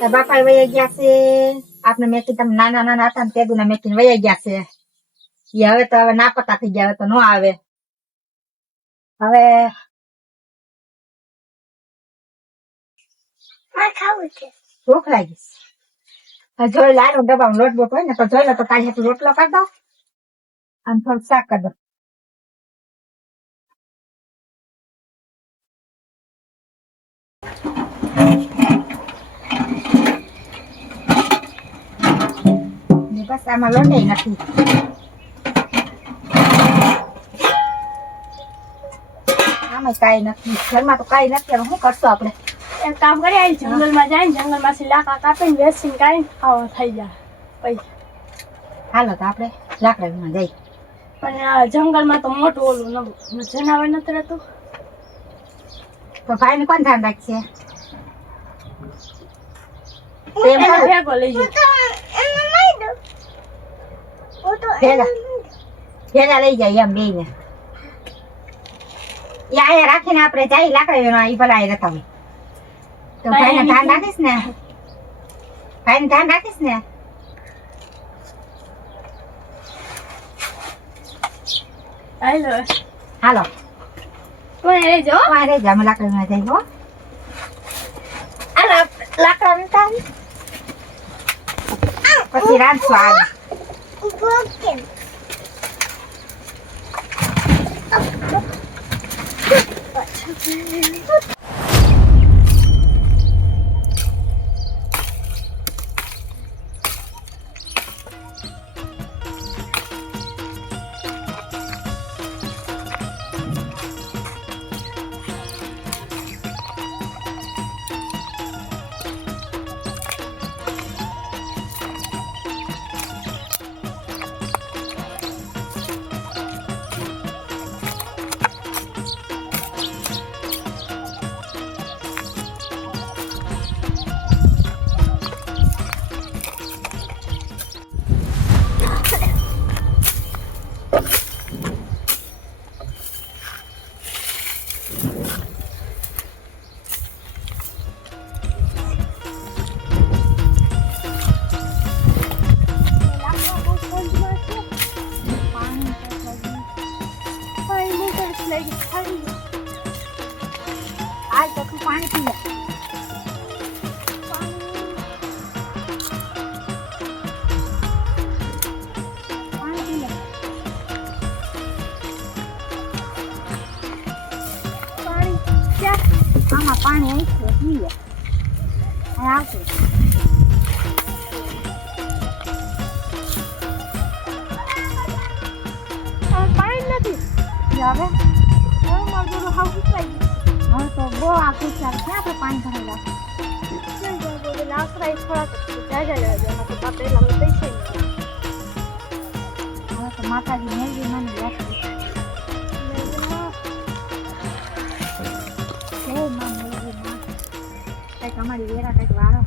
બાપા વયા ગયા છે. આપણે મેકી તમે નાના નાના હતા ને તેદુના મેકીને વયા ગયા છે. એ હવે તો હવે ના પતા થઈ ગયા, હવે તો ન આવે. હવે ભૂખ લાગી છે. જોઈ લારો ડબ્બામાં લોટ બોટ હોય ને તો જોઈ લો તો તારી હાથે રોટલો કરી દો અને થોડું શાક કરી દો. બસ આમાં લોટે નથી. આમાં કઈ નથી, ઘરમાં તો કઈ નથી. હવે શું કરશું આપણે? એક કામ કરી આવી જંગલમાં જાય ને જંગલમાંથી લાકડા કાપીને વેચીને કાઢીને ખાવા થઈ જાય પૈસા. હાલો તો આપણે લાકડામાં જઈ. પણ જંગલમાં તો મોટું ઓલું જનાવર નથી રહેતું. તો ભાઈ ને કોણ ધ્યાન રાખશે? ભેગો લઈ જાય ભેગા લઈ જાય એમ બે ને. એ આયા રાખીને આપણે જાય લાકડા એ ભલા રહેતા હોય તો ભાઈ ને ધ્યાન રાખીશ ને. ભાઈ ને ધ્યાન રાખીશ ને. હાલો કોઈ રહેજો. રહી જા, અમે લાકડા જઈ. હો લાકડા પછી રાંધશું આવે. પાણી પી લે. આમાં પાણી આવી છે, પી લે. આવશે પાણી નથી હવે. મારું હાવ ઉતરાઈ હવે તો બહુ આખું ચાલ છે. આપણે પાણી ભરાઈ જાય. લાકડા થોડાક જાજા પેલા પૈસા હવે તો માતાજી મેળવી મને રાખી. અમારી વેરા કઈક વાળો.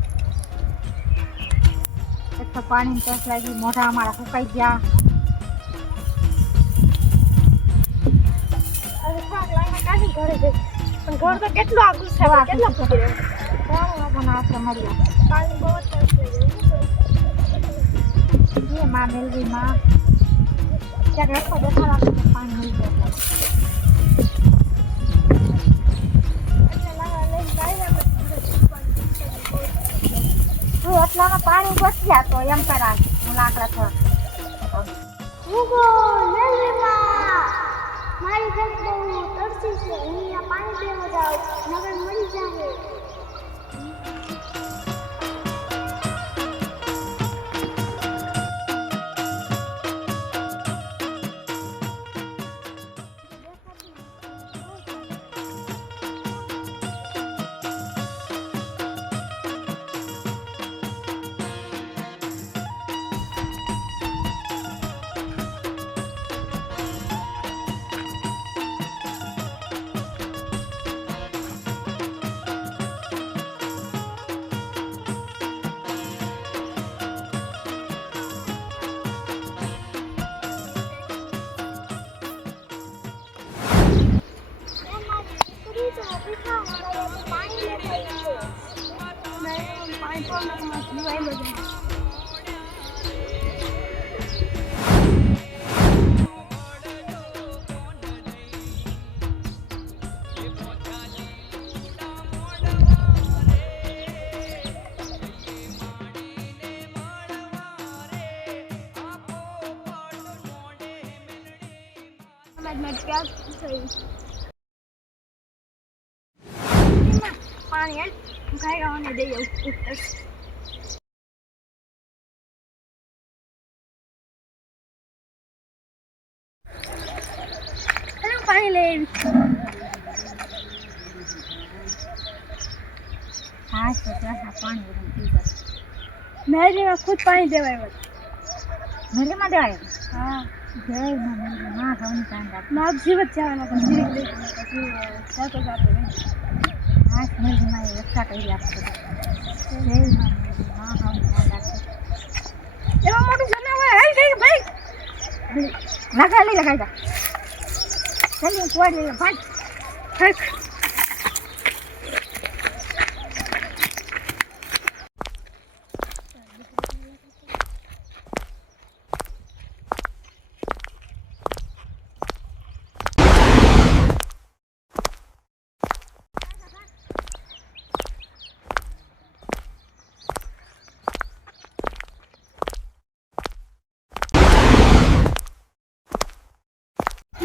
એક તો પાણી તસ લાગી, મોઢા અમારા સુકાઈ ગયા. પણ ઘર તો કેટલું આગળ છે, કેટલા પાણી બહુ જ માં મેળવી માં ક્યાંક રસ્તો દેખાડા પાણી મળી જાય. એટલામાં પાણી ઘટી ગયા તો એમ કરા હું લાકડા થોડા મારી ઘર બહુ તરસી છે. અહીંયા પાણી પીવા જાવ નગર મળી જાય. પાણી થોડું જીવાય બધા. પાણી ગાય ગાવાને દઈએ ઉત્તર પાણી લઈ હા પાણી મેરીમાં ખુદ પાણી દેવાય મેલીમાં દેવાય હા જય માં હવની કાંડ માગ જીવત જવાના પણ જીવી લઈ જાતો જાતો હા મેલીમાં રક્ષા કરી આપશે જય માં હવની કાંડ એમાં મોટું જનાવર હાલ ગઈ ભાઈ લગા લઈ લગાઈ ચાલી પોડી ભાઈ ઠીક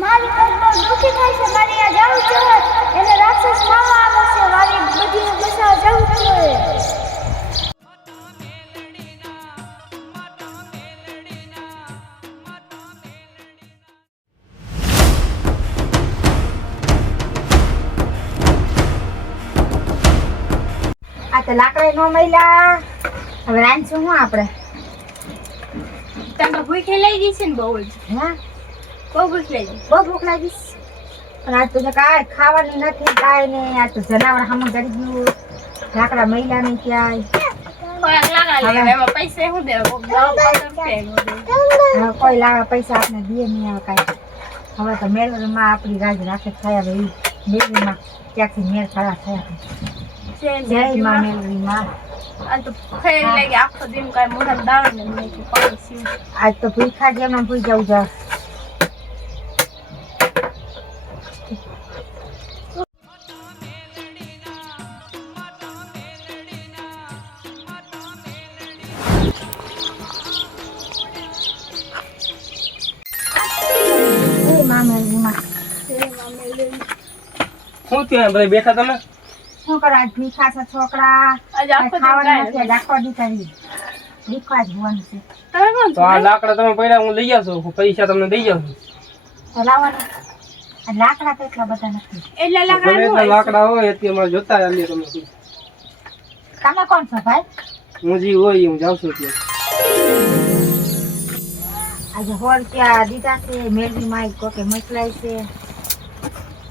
મારી બહુ દુઃખી થાય છે મારે આ જવું જોઈએ એને રાક્ષસ મારવા આવે છે મારી બધીને બચાવવા જવું જોઈએ આ તો લાકડા નો મહિલા હવે રાંધશું હું આપણે તમે ભૂખે લઈ ગઈ છે ને બહુ જ હા બહુ ભૂખ લાગી બહુ ભૂખ લાગી પણ આજ તો કાંઈ ખાવાનું નથી કાંઈ ને આ તો જનાવર સામે ગળી ગયું લાકડા મહિલા નહીં ક્યાંય ખોરાક લાગા લે એમાં પૈસા શું દેવા હવે કોઈ લાવા પૈસા આપણે દે નહીં આવે કાંઈ હવે તો મેળવીમાં આપણી રાજ રાખે થયા ભાઈ મેળવીમાં ક્યાંકથી મેળ ખરા થયા જય માં મેળવીમાં આ તો ફેર લાગી આખો દિન કાંઈ મોઢા દાળ ને નહીં પાણી સીવ આજ તો ભૂખા જેમ ભૂઈ જવું જા શું ત્યાં ભાઈ બેઠા તમે શું કરો આજ ભીખા છે છોકરા આજે આખો દિન ખાવાનું કાંઈ નથી આખો દી કરી ભીખવા જ હોવાનું છે તમે કોણ તો આ લાકડા તમે પડ્યા હું લઈ આવશું પૈસા તમને દઈ જાઉં તો લાવવાનું આ લાકડા તો એટલા બધા નથી એટલે ગમે લાકડા એટલા લાકડા હોય એટલી અમારે જોતા આવીએ તમે તમે કોણ છો ભાઈ હું જે હોય હું જાઉં છું ત્યાં આજે 100 રૂપિયા દીધા છે મેળવી માં કોકે મોકલાય છે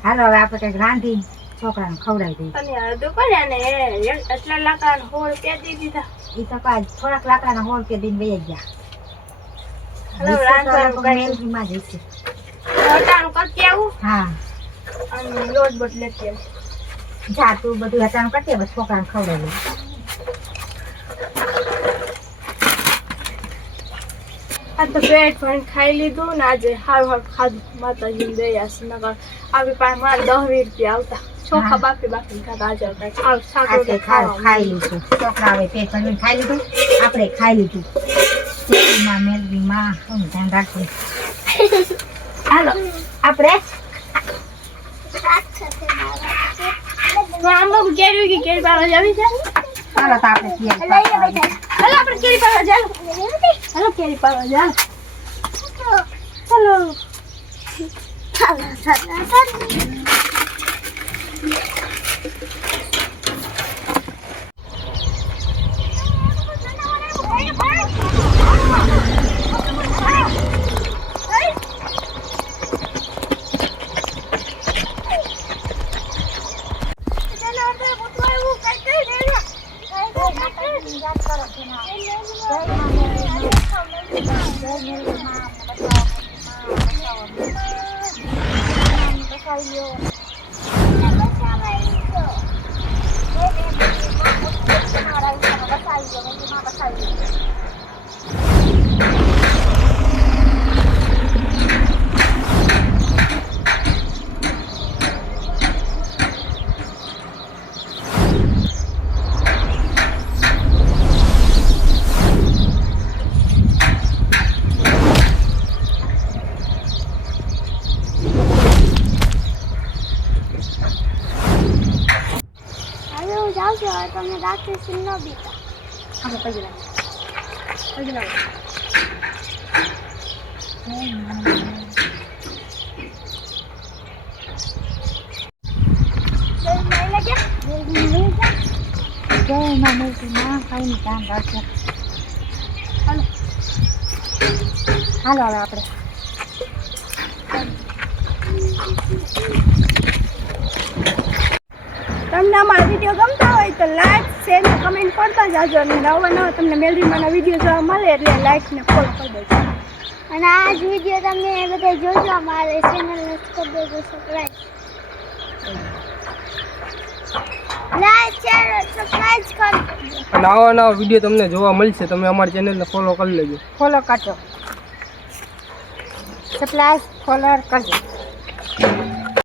હાલો હવે આપણે કંઈક રાંધી છોકરાને ખવડાવી દઈએ અને આ દુકાને ને એટલા લાકડા 100 રૂપિયા દઈ દીધા એ તો કાંઈ થોડાક લાકડાના 100 રૂપિયા દઈને વહી ગયા હાલો રાંધવાનું કાંઈ મેળવી માં જઈશે હટાણું કરતી આવું હા અને લોટ બોટ લેતી આવું જા તું બધું હટાણું કરતી હવે છોકરાને ખવડાવી આ તો પેટ ભરીને ખાઈ લીધું ને આજે હારું ખાધું માતાજીને દયા છે નકર આવી પાસે મારે 10-20 રૂપિયા આવતા ચોખા બાફી ખાતા આજે કાંઈ ખાવ શાક રોટલી ખાઈ લીધું છોકરા હવે પેટ ભરીને ખાઈ લીધું આપણે ખાઈ લીધું મેળવીમાં મેળવીમાં હું ધ્યાન રાખવું હાલો આપણે આમાં કેરી પાવા જાવી છે હાલો તો આપણે હાલો આપણે કેરી પાવા જાવ હાલો કેરી પાવા જાવ ચલો રાક્ષસ ન બીતા આપણે પગે લાગે પગે લાગો જય માં મોટી માં કાંઈ કામ રાખજો હાલો હાલો હવે આપણે તમને અમારા વિડીયો ગમતા હોય તો લાઈક શેર ને કમેન્ટ કરતા જાજો અને નવા નવા તમને મેલરીમાંના વિડીયો જોવા મળે એટલે લાઈક ને ફોલો કરી દેજો અને આ જ વિડીયો તમને બધા જોજો અમારે ચેનલને કરી દેજો સબસ્ક્રાઇબ લાઈક શેર સબસ્ક્રાઇબ કરી દેજો અને આવા નવા વિડીયો તમને જોવા મળશે. તમે અમારી ચેનલને ફોલો કરી લેજો. ફોલો કરજો સપ્લાય ફોલો કરજો